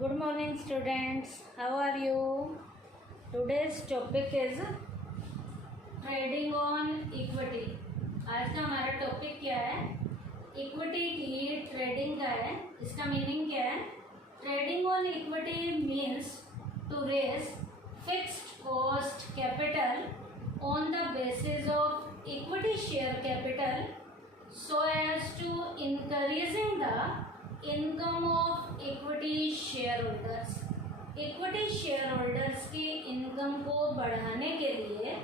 Good morning students, how are you? Today's topic is trading on equity. आज का हमारा topic क्या है? इक्विटी की ट्रेडिंग का है. इसका मीनिंग क्या है? Trading on equity means to raise fixed cost capital on the basis of equity share capital so as to increasing the income of equity shareholders. Equity share holders की income को बढ़ाने के लिए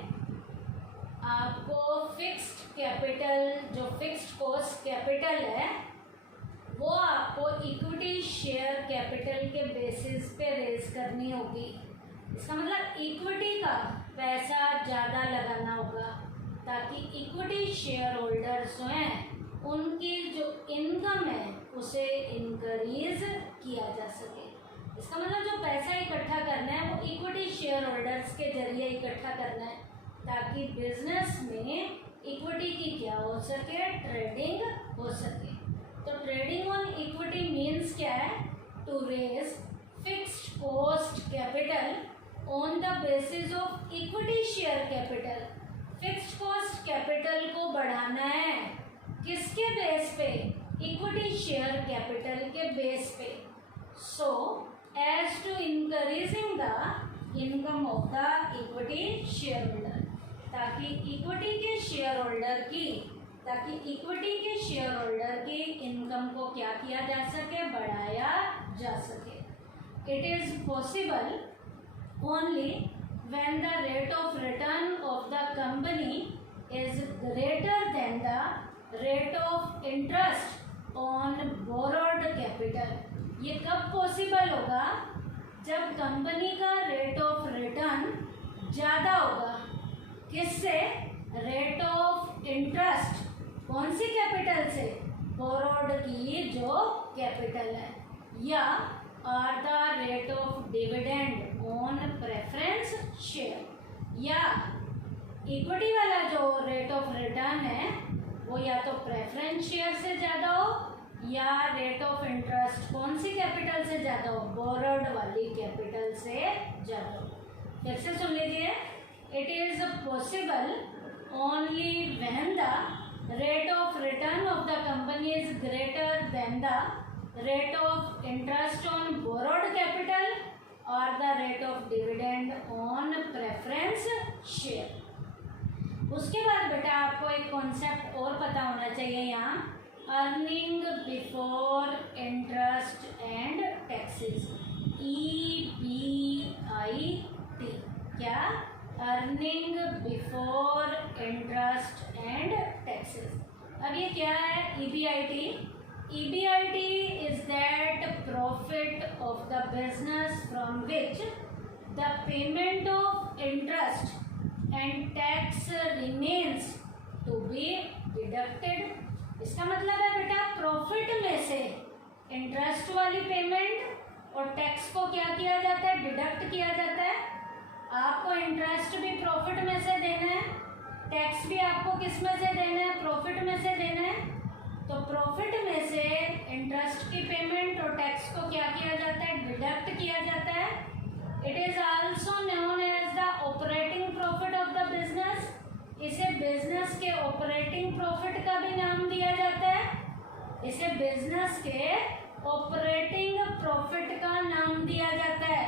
आपको फिक्स्ड कैपिटल, जो fixed cost capital है, वो आपको इक्विटी शेयर कैपिटल के बेसिस पे रेज करनी होगी. इसका मतलब इक्विटी का पैसा ज़्यादा लगाना होगा ताकि इक्विटी शेयर होल्डर्स जो हैं उनकी जो इनकम है उसे इंक्रीज किया जा सके. इसका मतलब जो पैसा इकट्ठा करना है वो इक्विटी शेयर होल्डर्स के जरिए इकट्ठा करना है ताकि बिजनेस में इक्विटी की क्या हो सके, ट्रेडिंग हो सके. तो ट्रेडिंग ऑन इक्विटी मीन्स क्या है? To raise fixed cost capital on the basis of equity share capital. Fixed cost capital को बढ़ाना है किसके बेस पे? इक्विटी शेयर कैपिटल के बेस पे. So as to increasing the income of the equity share holder, ताकि equity के share holder की इनकम को क्या किया जा सके, बढ़ाया जा सके. It is possible only when the rate of return of the company is greater than the rate of interest on borrowed capital. ये कब पॉसिबल होगा? जब कंपनी का रेट ऑफ रिटर्न ज़्यादा होगा. किससे? Rate of interest. कौन सी कैपिटल से? बोरोड की जो कैपिटल है. या are the rate of dividend on preference share. या इक्विटी वाला जो रेट ऑफ रिटर्न है वो या तो प्रेफरेंस शेयर से ज़्यादा हो या रेट ऑफ इंटरेस्ट कौन सी कैपिटल से ज़्यादा हो? बोरोड वाली कैपिटल से ज़्यादा हो. फिर से सुन लीजिए. It is possible only when the rate of return of the company is greater than the rate of interest on borrowed capital or the rate of dividend on preference share. उसके बाद बेटा आपको एक कॉन्सेप्ट और पता होना चाहिए यहाँ, earning before interest and taxes. EBIT. क्या? Earning before interest and taxes. अब ये क्या है EBIT? EBIT is that profit of the business from which the payment of interest and tax remains to be deducted. इसका मतलब है बेटा profit में से इंटरेस्ट वाली पेमेंट और टैक्स को क्या किया जाता है? डिडक्ट किया जाता है. आपको इंटरेस्ट भी प्रॉफिट में से देना है, टैक्स भी आपको किस में से देना है? प्रॉफिट में से देना है. तो प्रॉफिट में से इंटरेस्ट की पेमेंट और टैक्स को क्या किया जाता है? डिडक्ट किया जाता है. It is also known as the operating profit of the business. इसे बिजनेस के ऑपरेटिंग प्रॉफिट का भी नाम दिया जाता है. इसे बिजनेस के ऑपरेटिंग प्रॉफिट का नाम दिया जाता है.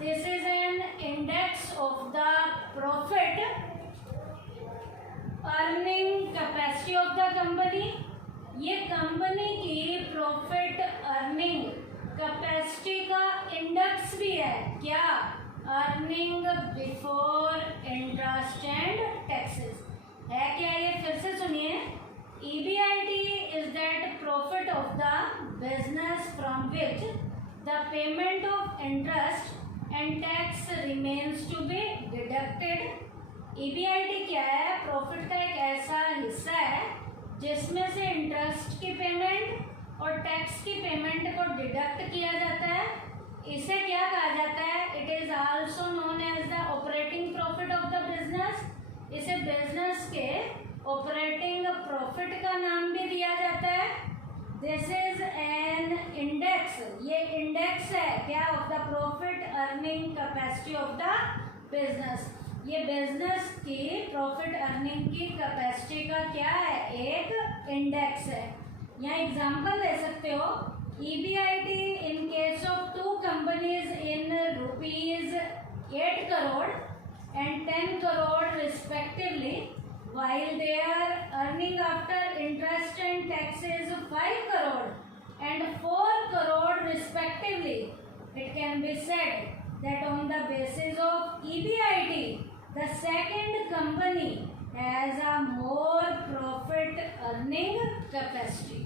This is an index of the profit earning capacity of the company. ये कंपनी की प्रॉफिट अर्निंग कैपेसिटी का इंडेक्स भी है. क्या? Earning before interest and taxes है. क्या ये? फिर से सुनिए. EBIT is that profit of the business from which the payment of interest and tax remains to be deducted. EBIT क्या है? प्रॉफिट का एक ऐसा हिस्सा है जिसमें से इंटरेस्ट की पेमेंट और टैक्स की पेमेंट को डिडक्ट किया जाता है. इसे क्या कहा जाता है? It is also known as the operating profit of the business. इसे बिजनेस के ऑपरेटिंग प्रॉफिट का नाम भी दिया जाता है. This is an index. ये इंडेक्स है क्या, of the profit earning capacity of the business. ये बिजनेस की प्रॉफिट अर्निंग की कैपेसिटी का क्या है, एक इंडेक्स है। यहाँ एग्जांपल दे सकते हो, EBIT in case of 2 companies in ₹8 crore and 10 crore respectively, while they are earning after interest and taxes 5 crore and 4 crore respectively. It can be said that on the basis of EBIT, the second company has a more profit earning capacity.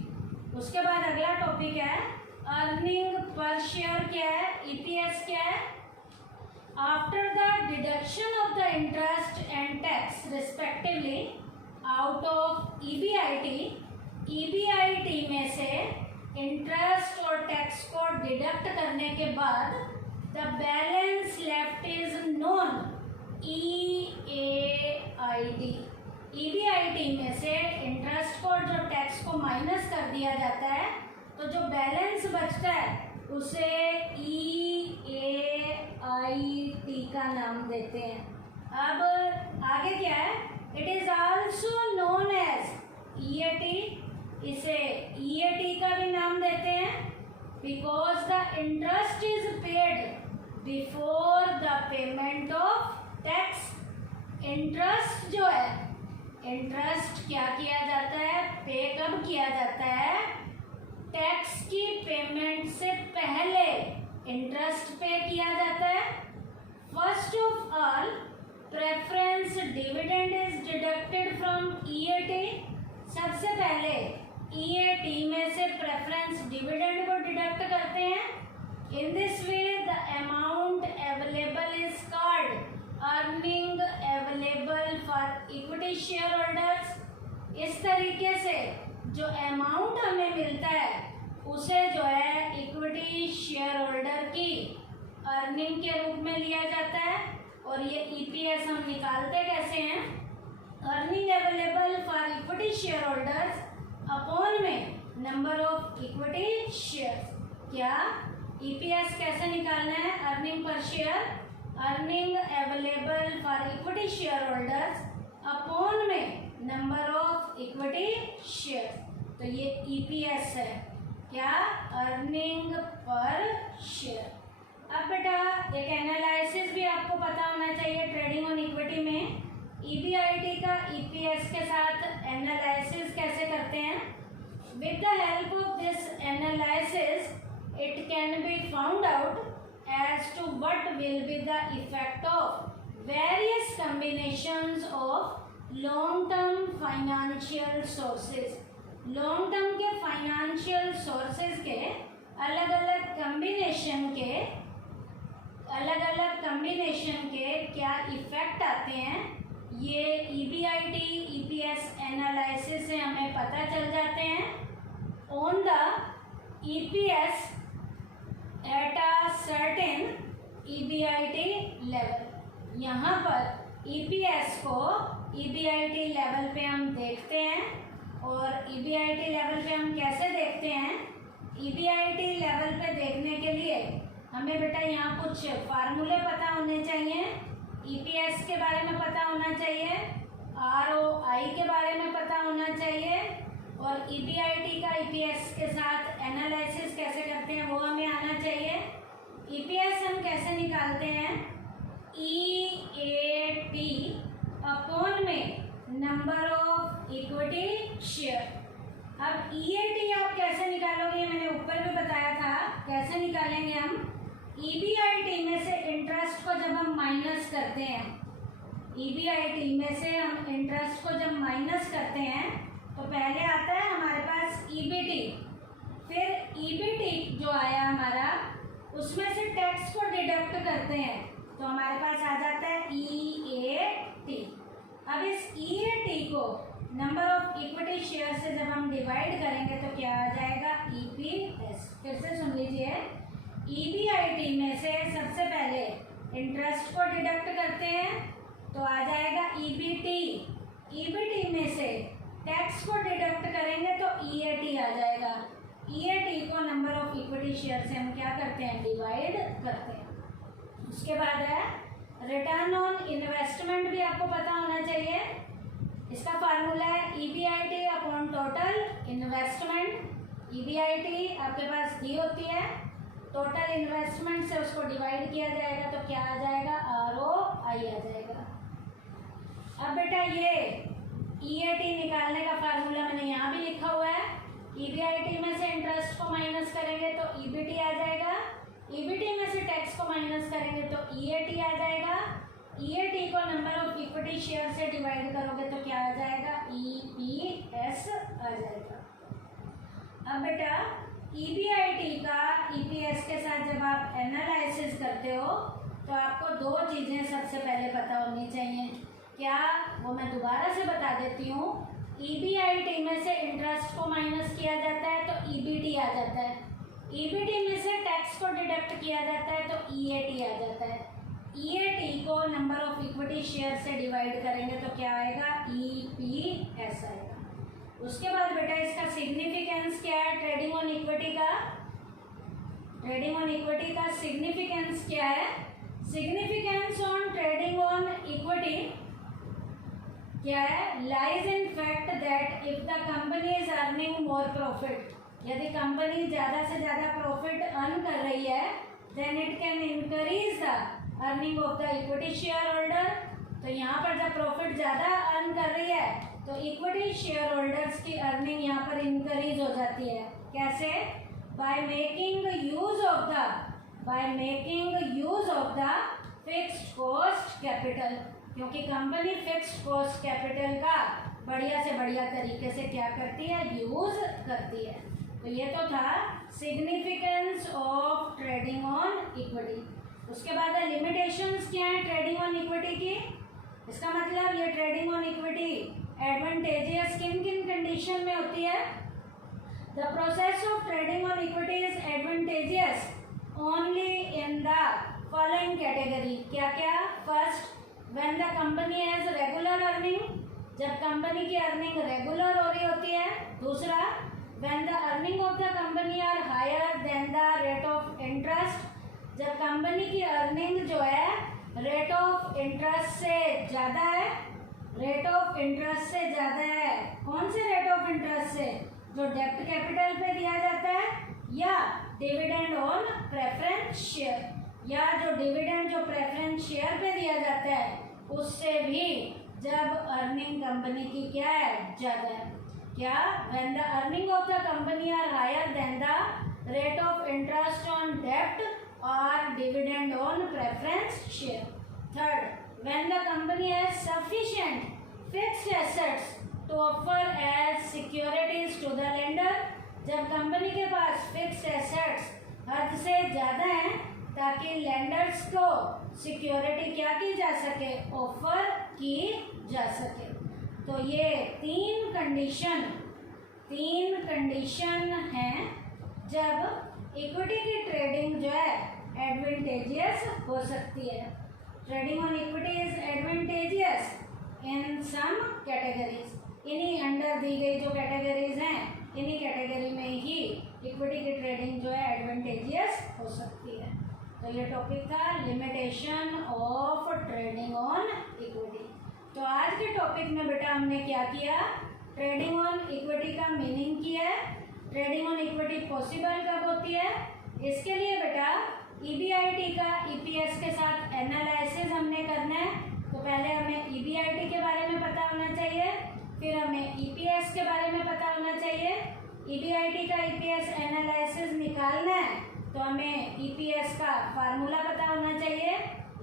उसके बाद अगला topic है earning per share क्या है, EPS क्या है। After the deduction of the interest and tax respectively out of EBIT में से इंटरेस्ट और टैक्स को डिडक्ट करने के बाद the balance left is known EBIT में से इंटरेस्ट को और जो टैक्स को माइनस कर दिया जाता है, तो जो बैलेंस बचता है उसे EAIT का नाम देते हैं। अब आगे क्या है, it is also known as EAT, इसे EAT का भी नाम देते हैं because the interest is paid before the payment of tax. Interest जो है, इंटरेस्ट क्या किया जाता है, पे कब किया जाता है, टैक्स की पेमेंट से पहले इंटरेस्ट पे किया जाता है। First of all preference dividend is deducted from EAT। सबसे पहले EAT में से प्रेफरेंस डिविडेंड को डिडक्ट करते हैं। In this way the amount available is called earning available for equity share holders. इस तरीके से जो अमाउंट हमें मिलता है उसे जो है इक्विटी शेयर होल्डर की अर्निंग के रूप में लिया जाता है। और ये EPS हम निकालते कैसे हैं, earning available for equity share holders upon में नंबर ऑफ इक्विटी शेयर्स। क्या EPS कैसे निकालना है, earning per share, earning available for equity share holders upon में नंबर ऑफ इक्विटी शेयर्स। तो ये EPS है, क्या, अर्निंग पर शेयर। अब बेटा एक एनालिसिस भी आपको पता होना चाहिए ट्रेडिंग ऑन इक्विटी में। EBIT का EPS के साथ एनालिसिस कैसे करते हैं। With the help of this analysis it can be found out as to what will be the effect of various combinations of long term financial sources. Long term के financial sources के अलग अलग combination के क्या effect आते हैं, ये EBIT EPS analysis से हमें पता चल जाते हैं। On the EPS at a certain EBIT level, यहाँ पर EPS को EBIT लेवल पे हम देखते हैं। और EBIT लेवल पे हम कैसे देखते हैं, EBIT लेवल पे देखने के लिए हमें बेटा यहाँ कुछ फार्मूले पता होने चाहिए। EPS के बारे में पता होना चाहिए, ROI के बारे में पता होना चाहिए, और EBIT का EPS के साथ एनालिसिस कैसे करते हैं वो हमें आना चाहिए। EPS हम कैसे निकालते हैं, EAT अपॉन में नंबर ऑफ इक्विटी शेयर। अब EAT आप कैसे निकालोगे, ये मैंने ऊपर भी बताया था कैसे निकालेंगे हम। EBIT में से इंटरेस्ट को जब हम माइनस करते हैं, EBIT में से हम इंटरेस्ट को जब माइनस करते हैं तो पहले आता है हमारे पास EBT, फिर EBT जो आया हमारा उसमें से टैक्स को डिडक्ट करते हैं तो हमारे पास आ जाता है EAT। अब इस EAT को नंबर ऑफ इक्विटी शेयर से जब हम डिवाइड करेंगे तो क्या आ जाएगा, EPS। फिर से सुन लीजिए, EBIT में से सबसे पहले इंटरेस्ट को डिडक्ट करते हैं तो आ जाएगा EBT। EBT में से टैक्स को डिडक्ट करेंगे तो EAT आ जाएगा। EAT को number number of equity share से हम क्या करते हैं, डिवाइड करते हैं। उसके बाद है रिटर्न ऑन इन्वेस्टमेंट, भी आपको पता होना चाहिए। इसका फार्मूला है EBIT upon total investment. EBIT आपके पास दी होती है, टोटल इन्वेस्टमेंट से उसको डिवाइड किया जाएगा तो क्या आ जाएगा, आरओआई आ जाएगा। अब बेटा ये ईएटी निकालने का फार्मूला मैंने यहाँ भी लिखा हुआ है। ईबीआईटी में से इंटरेस्ट को माइनस करेंगे तो ईबीटी आ जाएगा, ईबीटी में से टैक्स को माइनस करेंगे तो ईएटी आ जाएगा, ईएटी को नंबर ऑफ इक्विटी शेयर से डिवाइड करोगे तो क्या आ जाएगा, ईपीएस आ जाएगा। अब बेटा ईबीआईटी का ईपीएस के साथ जब आप एनालिसिस करते हो तो आपको दो चीज़ें सबसे पहले पता होनी चाहिए। क्या, वो मैं दोबारा से बता देती हूँ। ईबीआईटी में से इंटरेस्ट को माइनस किया जाता है तो ईबीटी आ जाता है, ईबीटी में से टैक्स को डिडक्ट किया जाता है तो ईएटी आ जाता है। ईएटी को नंबर ऑफ इक्विटी शेयर से डिवाइड करेंगे तो क्या आएगा, ईपीएस आएगा। उसके बाद बेटा इसका सिग्निफिकेंस क्या है ट्रेडिंग ऑन इक्विटी का, ट्रेडिंग ऑन इक्विटी का सिग्निफिकेंस क्या है, significance on trading on equity क्या है, lies in fact that if the company is earning more profit, यदि कंपनी ज़्यादा से ज़्यादा प्रॉफिट अर्न कर रही है then it can increase the earning of the equity share holder. तो यहाँ पर जब प्रॉफिट ज़्यादा अर्न कर रही है तो इक्विटी शेयर होल्डर्स की अर्निंग यहाँ पर इंक्रीज हो जाती है। कैसे, by making use of the fixed cost capital, क्योंकि कंपनी फिक्स्ड कॉस्ट कैपिटल का बढ़िया से बढ़िया तरीके से क्या करती है, यूज करती है। तो ये तो था significance of trading on equity. उसके बाद है लिमिटेशंस क्या है ट्रेडिंग ऑन इक्विटी की। इसका मतलब ये ट्रेडिंग ऑन इक्विटी एडवांटेजियस किन किन कंडीशन में होती है। The process of trading on equity is advantageous only in the following category. क्या क्या, first when the company has regular earning, जब कंपनी की अर्निंग रेगुलर हो रही होती है। दूसरा, when the earning of the company are higher than the rate of interest, जब कंपनी की अर्निंग जो है रेट ऑफ इंटरेस्ट से ज़्यादा है, रेट ऑफ इंटरेस्ट से ज़्यादा है। कौन से रेट ऑफ इंटरेस्ट से, जो डेब्ट कैपिटल पे दिया जाता है या डिविडेंड ऑन प्रेफरेंस शेयर, या जो डिविडेंड जो प्रेफरेंस शेयर पे दिया जाता है उससे भी जब अर्निंग कंपनी की क्या है, ज़्यादा है। क्या, when the earning of the company are higher than the rate of interest on डेब्ट और dividend on preference share. Third, when the company has sufficient fixed assets to offer as securities to the lender, जब company के पास fixed assets हद से ज़्यादा हैं ताकि लेंडर्स को सिक्योरिटी क्या की जा सके, ऑफर की जा सके। तो ये तीन कंडीशन हैं जब इक्विटी की ट्रेडिंग जो है एडवांटेजियस हो सकती है। Trading on equity is advantageous in some categories. इन्हीं अंडर दी गई जो कैटेगरीज हैं, इन्हीं कैटेगरी में ही इक्विटी की ट्रेडिंग जो है एडवांटेजियस हो सकती है। तो ये टॉपिक था limitation of trading on equity. तो आज के टॉपिक में बेटा हमने क्या किया, ट्रेडिंग ऑन इक्विटी का मीनिंग किया है, ट्रेडिंग ऑन इक्विटी पॉसिबल कब होती है, इसके लिए बेटा ईबीआईटी का ईपीएस के साथ एनालिसिस हमने करना है। तो पहले हमें ईबीआईटी के बारे में पता होना चाहिए, फिर हमें ईपीएस के बारे में पता होना चाहिए। ईबीआईटी का ईपीएस एनालिसिस निकालना है तो हमें ईपीएस का फार्मूला पता होना चाहिए,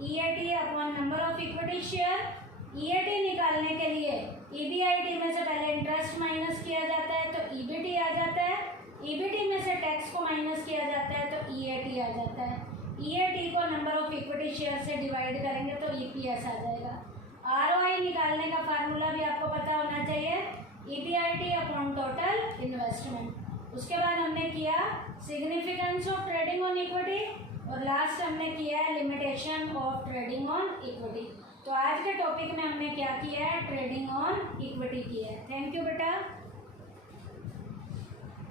EAT upon number of equity share. EAT निकालने के लिए ईबीआईटी में से पहले इंटरेस्ट माइनस किया जाता है तो ईबीटी आ जाता है, ईबीटी में से टैक्स को माइनस किया जाता है तो ईएटी आ जाता है, ईएटी को नंबर ऑफ इक्विटी शेयर से डिवाइड करेंगे तो ईपीएस आ जाएगा। आरओआई निकालने का फार्मूला भी आपको पता होना चाहिए, ईबीआईटी अपॉन टोटल इन्वेस्टमेंट। उसके बाद हमने किया significance of trading on equity और लास्ट हमने किया है limitation of trading on equity. तो आज के टॉपिक में हमने क्या किया है, ट्रेडिंग ऑन इक्विटी किया है। थैंक यू बेटा।